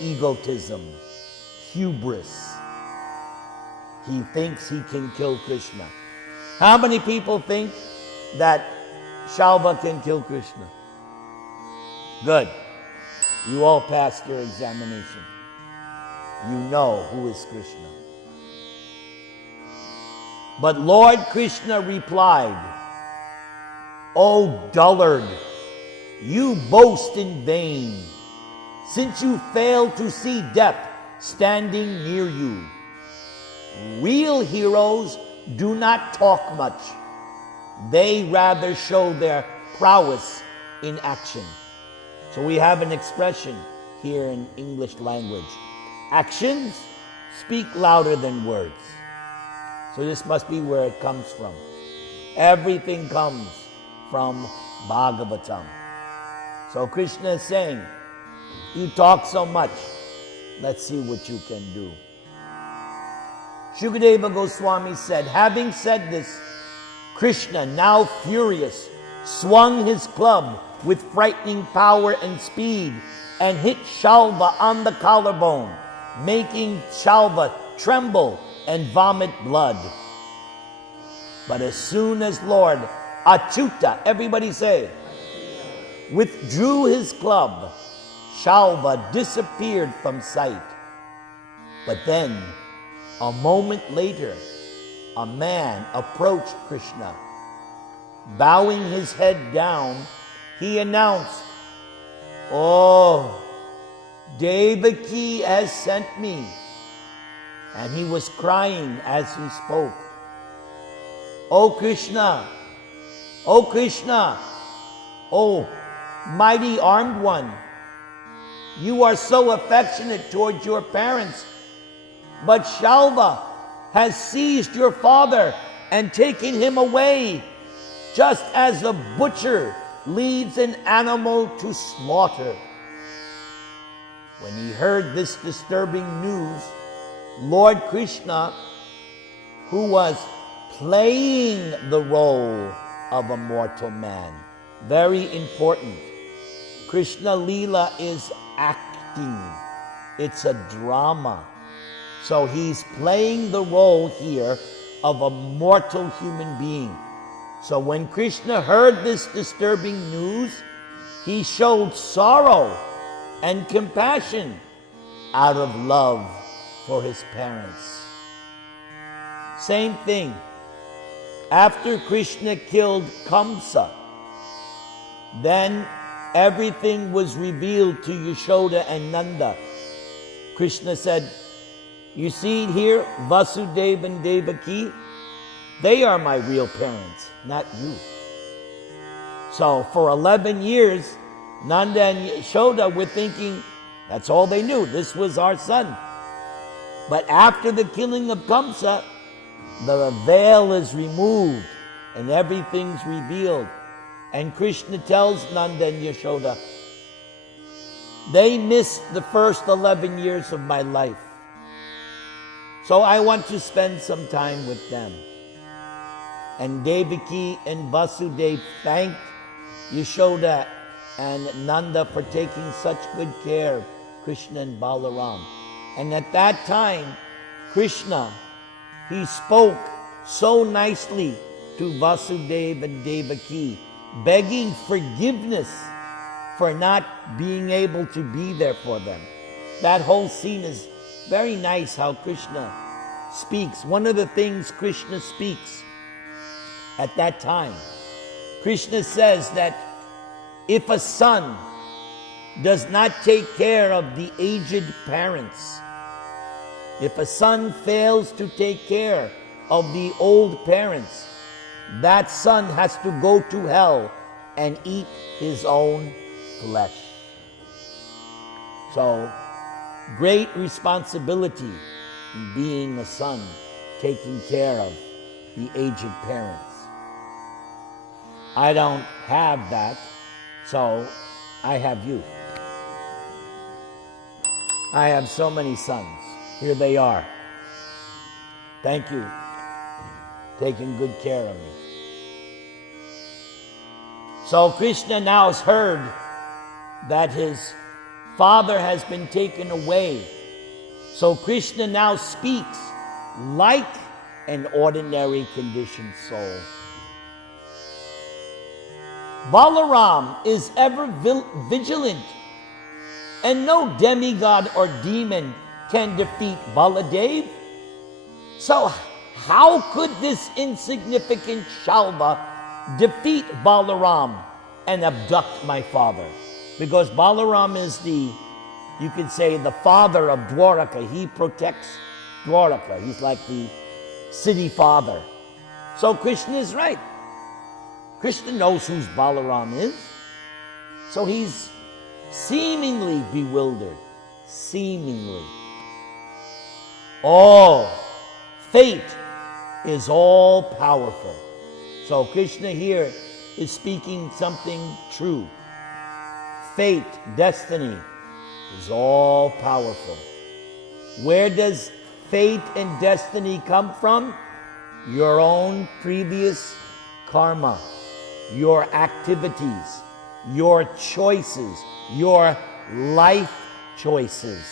egotism, hubris. He thinks he can kill Krishna. How many people think that Shalva can kill Krishna? Good. You all passed your examination. You know who is Krishna. But Lord Krishna replied, "O dullard, you boast in vain, since you fail to see death standing near you. Real heroes do not talk much. They rather show their prowess in action." So we have an expression here in English language. Actions speak louder than words. So this must be where it comes from. Everything comes from Bhagavatam. So Krishna is saying, you talk so much, let's see what you can do. Shukadeva Goswami said, having said this, Krishna, now furious, swung his club with frightening power and speed and hit Shalva on the collarbone, making Shalva tremble and vomit blood. But as soon as Lord Achyuta, everybody say, withdrew his club, Shalva disappeared from sight. But then, a moment later, a man approached Krishna. Bowing his head down, he announced, "Oh, Devaki has sent me." And he was crying as he spoke. "O Krishna, O Krishna, O mighty armed one, you are so affectionate towards your parents, but Shalva has seized your father and taken him away, just as a butcher leads an animal to slaughter." When he heard this disturbing news, Lord Krishna, who was playing the role of a mortal man, very important. Krishna Leela is acting. It's a drama. So he's playing the role here of a mortal human being. So when Krishna heard this disturbing news, he showed sorrow and compassion out of love for his parents. Same thing. After Krishna killed Kamsa, then everything was revealed to Yashoda and Nanda. Krishna said, "You see here, Vasudeva and Devaki, they are my real parents, not you." So for 11 years, Nanda and Yashoda were thinking, that's all they knew, this was our son. But after the killing of Kamsa, the veil is removed and everything's revealed. And Krishna tells Nanda and Yashoda, they missed the first 11 years of my life. So I want to spend some time with them. And Devaki and Vasudeva thanked Yashoda and Nanda for taking such good care of Krishna and Balaram. And at that time, Krishna, he spoke so nicely to Vasudeva and Devaki, begging forgiveness for not being able to be there for them. That whole scene is very nice how Krishna speaks. One of the things Krishna speaks at that time, Krishna says that if a son does not take care of the aged parents, if a son fails to take care of the old parents, that son has to go to hell and eat his own flesh. So, great responsibility in being a son, taking care of the aged parents. I don't have that, so I have you. I have so many sons. Here they are. Thank you, taking good care of me. So Krishna now has heard that his father has been taken away. So Krishna now speaks like an ordinary conditioned soul. Balaram is ever vigilant, and no demigod or demon can defeat Baladev. So how could this insignificant Shalva defeat Balaram and abduct my father? Because Balaram is you could say, the father of Dwaraka. He protects Dwaraka. He's like the city father. So Krishna is right. Krishna knows who Balaram is. So he's seemingly bewildered. Seemingly. Oh, fate is all powerful. So Krishna here is speaking something true. Fate, destiny, is all powerful. Where does fate and destiny come from? Your own previous karma, your activities, your choices, your life choices.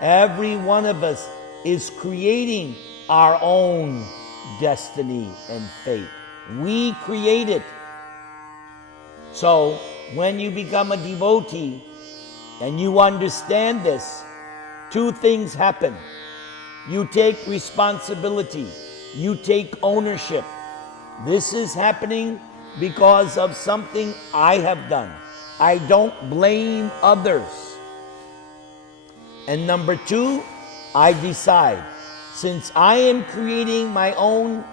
Every one of us is creating our own destiny and fate. We create it. So when you become a devotee and you understand this, two things happen. You take responsibility. You take ownership. This is happening because of something I have done. I don't blame others. And number two, I decide, since I am creating my own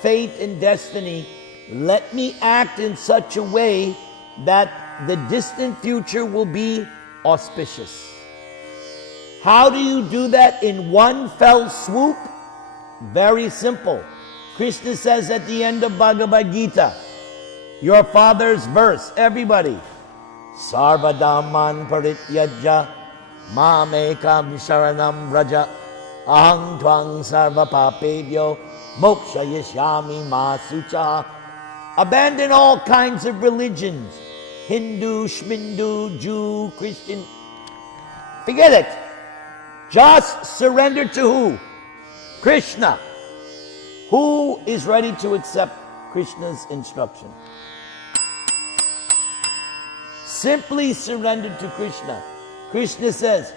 fate and destiny, let me act in such a way that the distant future will be auspicious. How do you do that in one fell swoop? Very simple. Krishna says at the end of Bhagavad Gita, your father's verse, everybody, Sarvadaman parityajya mamekam sharanam vraja aham tvang sarva papebhyo mokshayishyami ma sucha. Abandon all kinds of religions, Hindu, Shmindu, Jew, Christian. Forget it. Just surrender to who? Krishna. Who is ready to accept Krishna's instruction? Simply surrender to Krishna. Krishna says,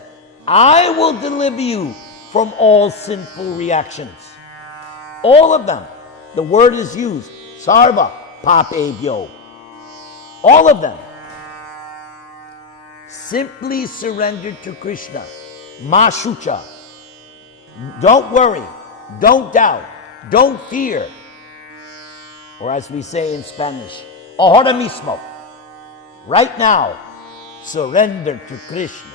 I will deliver you from all sinful reactions. All of them. The word is used. Sarva papebhyo. All of them. Simply surrender to Krishna. Ma shucha. Don't worry. Don't doubt. Don't fear. Or as we say in Spanish, ahora mismo. Right now. Surrender to Krishna.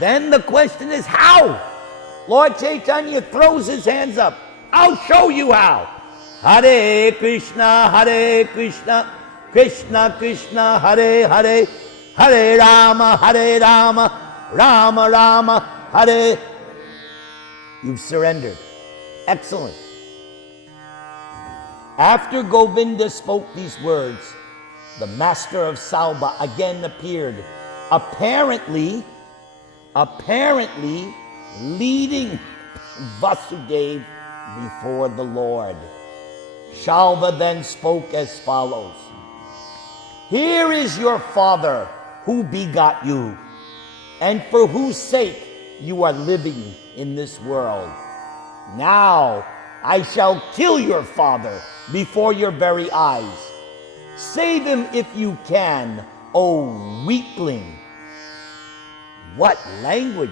Then the question is how? Lord Chaitanya throws his hands up. I'll show you how. Hare Krishna, Krishna Krishna, Hare Hare, Hare Rama, Rama Rama, Hare. You've surrendered. Excellent. After Govinda spoke these words, the master of Salva again appeared, apparently leading Vasudeva before the Lord. Shalva then spoke as follows. Here is your father who begot you, and for whose sake you are living in this world. Now I shall kill your father before your very eyes. Save him if you can, O weakling. What language!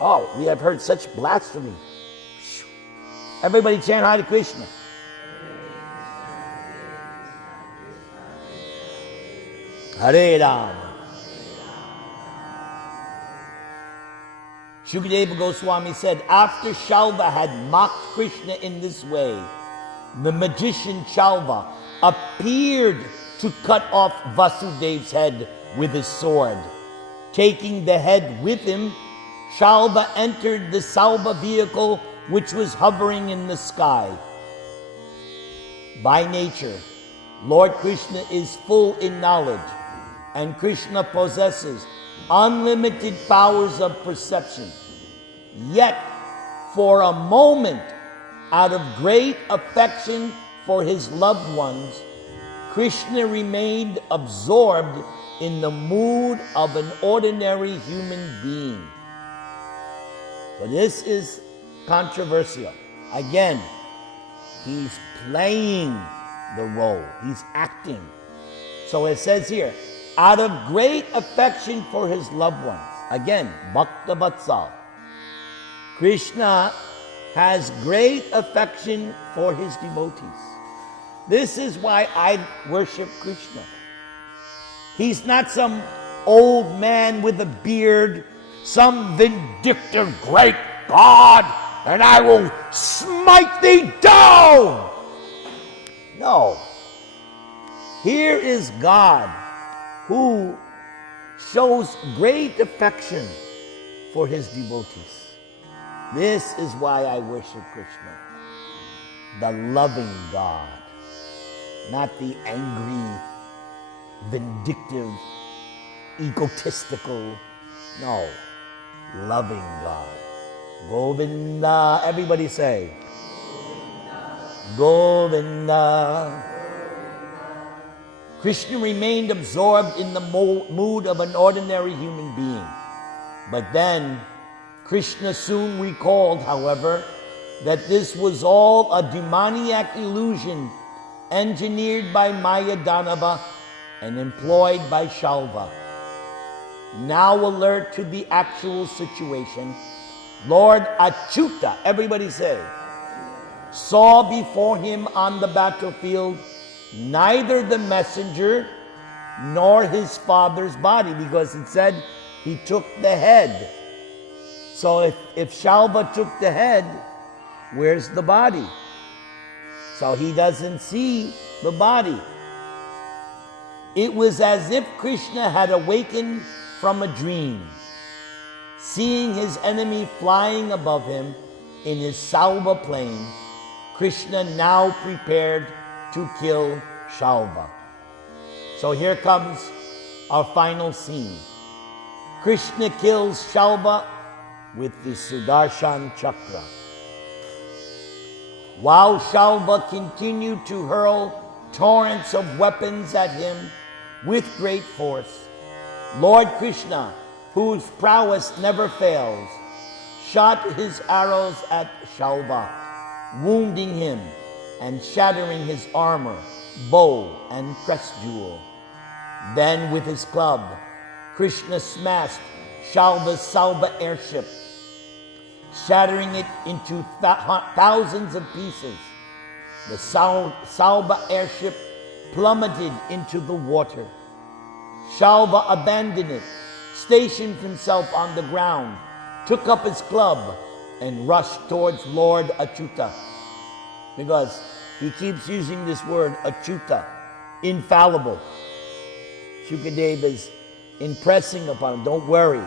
Oh, we have heard such blasphemy. Everybody chant Hare Krishna. Hare Ram. Shukadeva Goswami said, after Shalva had mocked Krishna in this way, the magician Shalva appeared to cut off Vasudeva's head with his sword. Taking the head with him, Shalva entered the Salva vehicle which was hovering in the sky. By nature, Lord Krishna is full in knowledge. and Krishna possesses unlimited powers of perception. Yet, for a moment, out of great affection for his loved ones, Krishna remained absorbed in the mood of an ordinary human being. So this is controversial. Again, he's playing the role. He's acting. So it says here, out of great affection for his loved ones. Again, Bhakta Vatsal. Krishna has great affection for his devotees. This is why I worship Krishna. He's not some old man with a beard, some vindictive great God, and I will smite thee down. No. Here is God who shows great affection for his devotees. This is why I worship Krishna. The loving God, not the angry, vindictive, egotistical. No, loving God. Govinda, everybody say. Govinda. Krishna remained absorbed in the mood of an ordinary human being. But then, Krishna soon recalled, however, that this was all a demoniac illusion engineered by Maya Danava and employed by Shalva. Now alert to the actual situation, Lord Achyuta, everybody say, saw before him on the battlefield neither the messenger nor his father's body, because it said he took the head. So if Shalva took the head, where's the body? So he doesn't see the body. It was as if Krishna had awakened from a dream. Seeing his enemy flying above him in his Shalva plane, Krishna now prepared to kill Shalva. So here comes our final scene. Krishna kills Shalva with the Sudarshan Chakra. While Shalva continued to hurl torrents of weapons at him with great force, Lord Krishna, whose prowess never fails, shot his arrows at Shalva, wounding him and shattering his armor, bow, and crest jewel. Then with his club, Krishna smashed Shalva's Salva airship, shattering it into thousands of pieces. The Salva airship plummeted into the water. Shalva abandoned it, stationed himself on the ground, took up his club, and rushed towards Lord Achyuta. Because he keeps using this word, Achyuta, infallible. Shukadeva is impressing upon him, don't worry,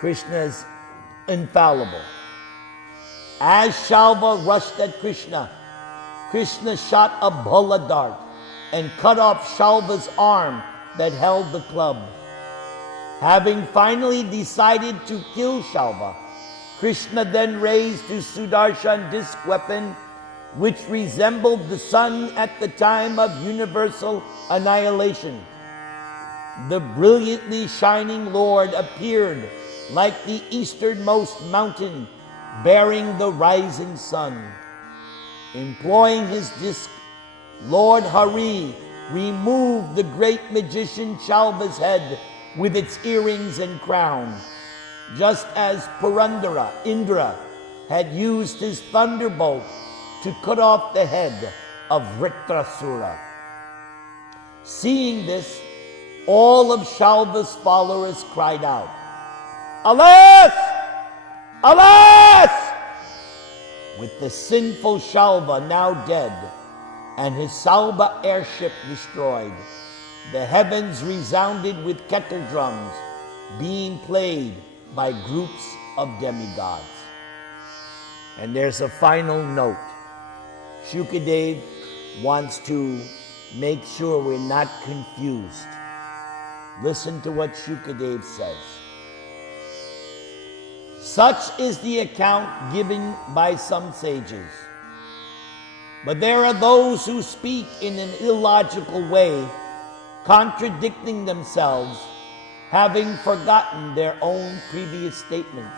Krishna is infallible. As Shalva rushed at Krishna, Krishna shot a bhalla dart and cut off Shalva's arm that held the club. Having finally decided to kill Shalva, Krishna then raised his Sudarshan disc weapon, which resembled the sun at the time of universal annihilation. The brilliantly shining Lord appeared like the easternmost mountain bearing the rising sun. Employing his disc, Lord Hari removed the great magician Shalva's head with its earrings and crown, just as Purandara, Indra, had used his thunderbolt to cut off the head of Vritrasura. Seeing this, all of Shalva's followers cried out, "Alas! Alas!" With the sinful Shalva now dead and his Salva airship destroyed, the heavens resounded with kettle drums being played by groups of demigods. And there's a final note. Shukadev wants to make sure we're not confused. Listen to what Shukadev says. Such is the account given by some sages. But there are those who speak in an illogical way, contradicting themselves, having forgotten their own previous statements.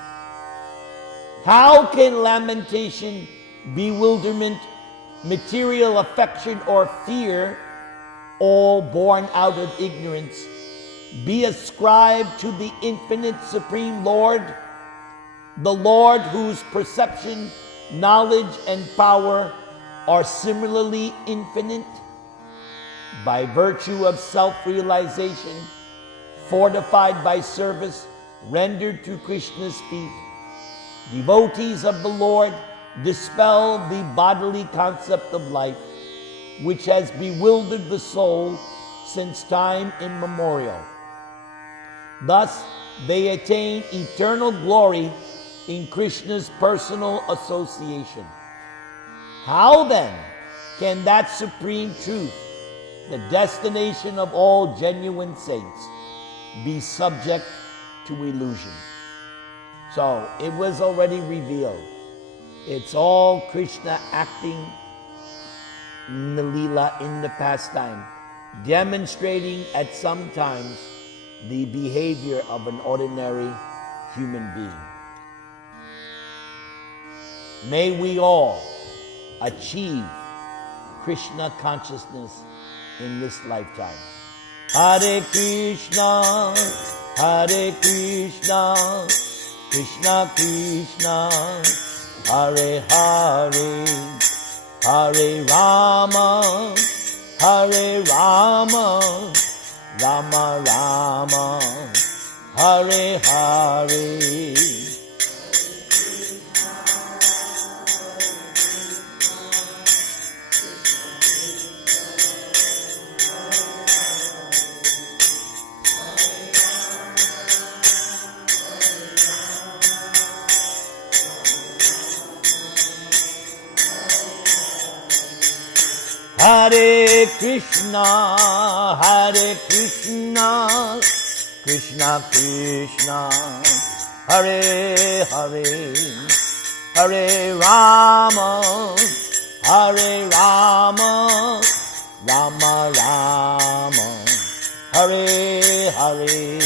How can lamentation, bewilderment, material affection, or fear, all born out of ignorance, be ascribed to the infinite Supreme Lord, the Lord whose perception, knowledge, and power are similarly infinite? By virtue of self-realization, fortified by service rendered to Krishna's feet, devotees of the Lord dispel the bodily concept of life, which has bewildered the soul since time immemorial. Thus, they attain eternal glory in Krishna's personal association. How then can that supreme truth, the destination of all genuine saints, be subject to illusion? So, it was already revealed. It's all Krishna acting in the Leela, in the pastime, demonstrating at some times the behavior of an ordinary human being. May we all achieve Krishna consciousness in this lifetime. Hare Krishna, Hare Krishna, Krishna Krishna, Hare Hare, Hare Rama, Hare Rama, Rama Rama, Hare Hare. Hare Krishna, Hare Krishna, Krishna Krishna, Hare Hare, Hare Rama, Hare Rama, Rama Rama, Hare Hare.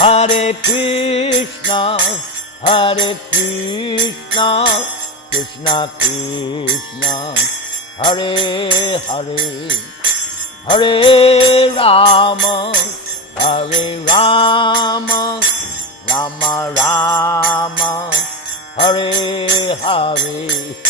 Hare Krishna, Hare Krishna, Krishna Krishna, Hare Hare, Hare Rama, Hare Rama, Rama Rama, Hare Hare.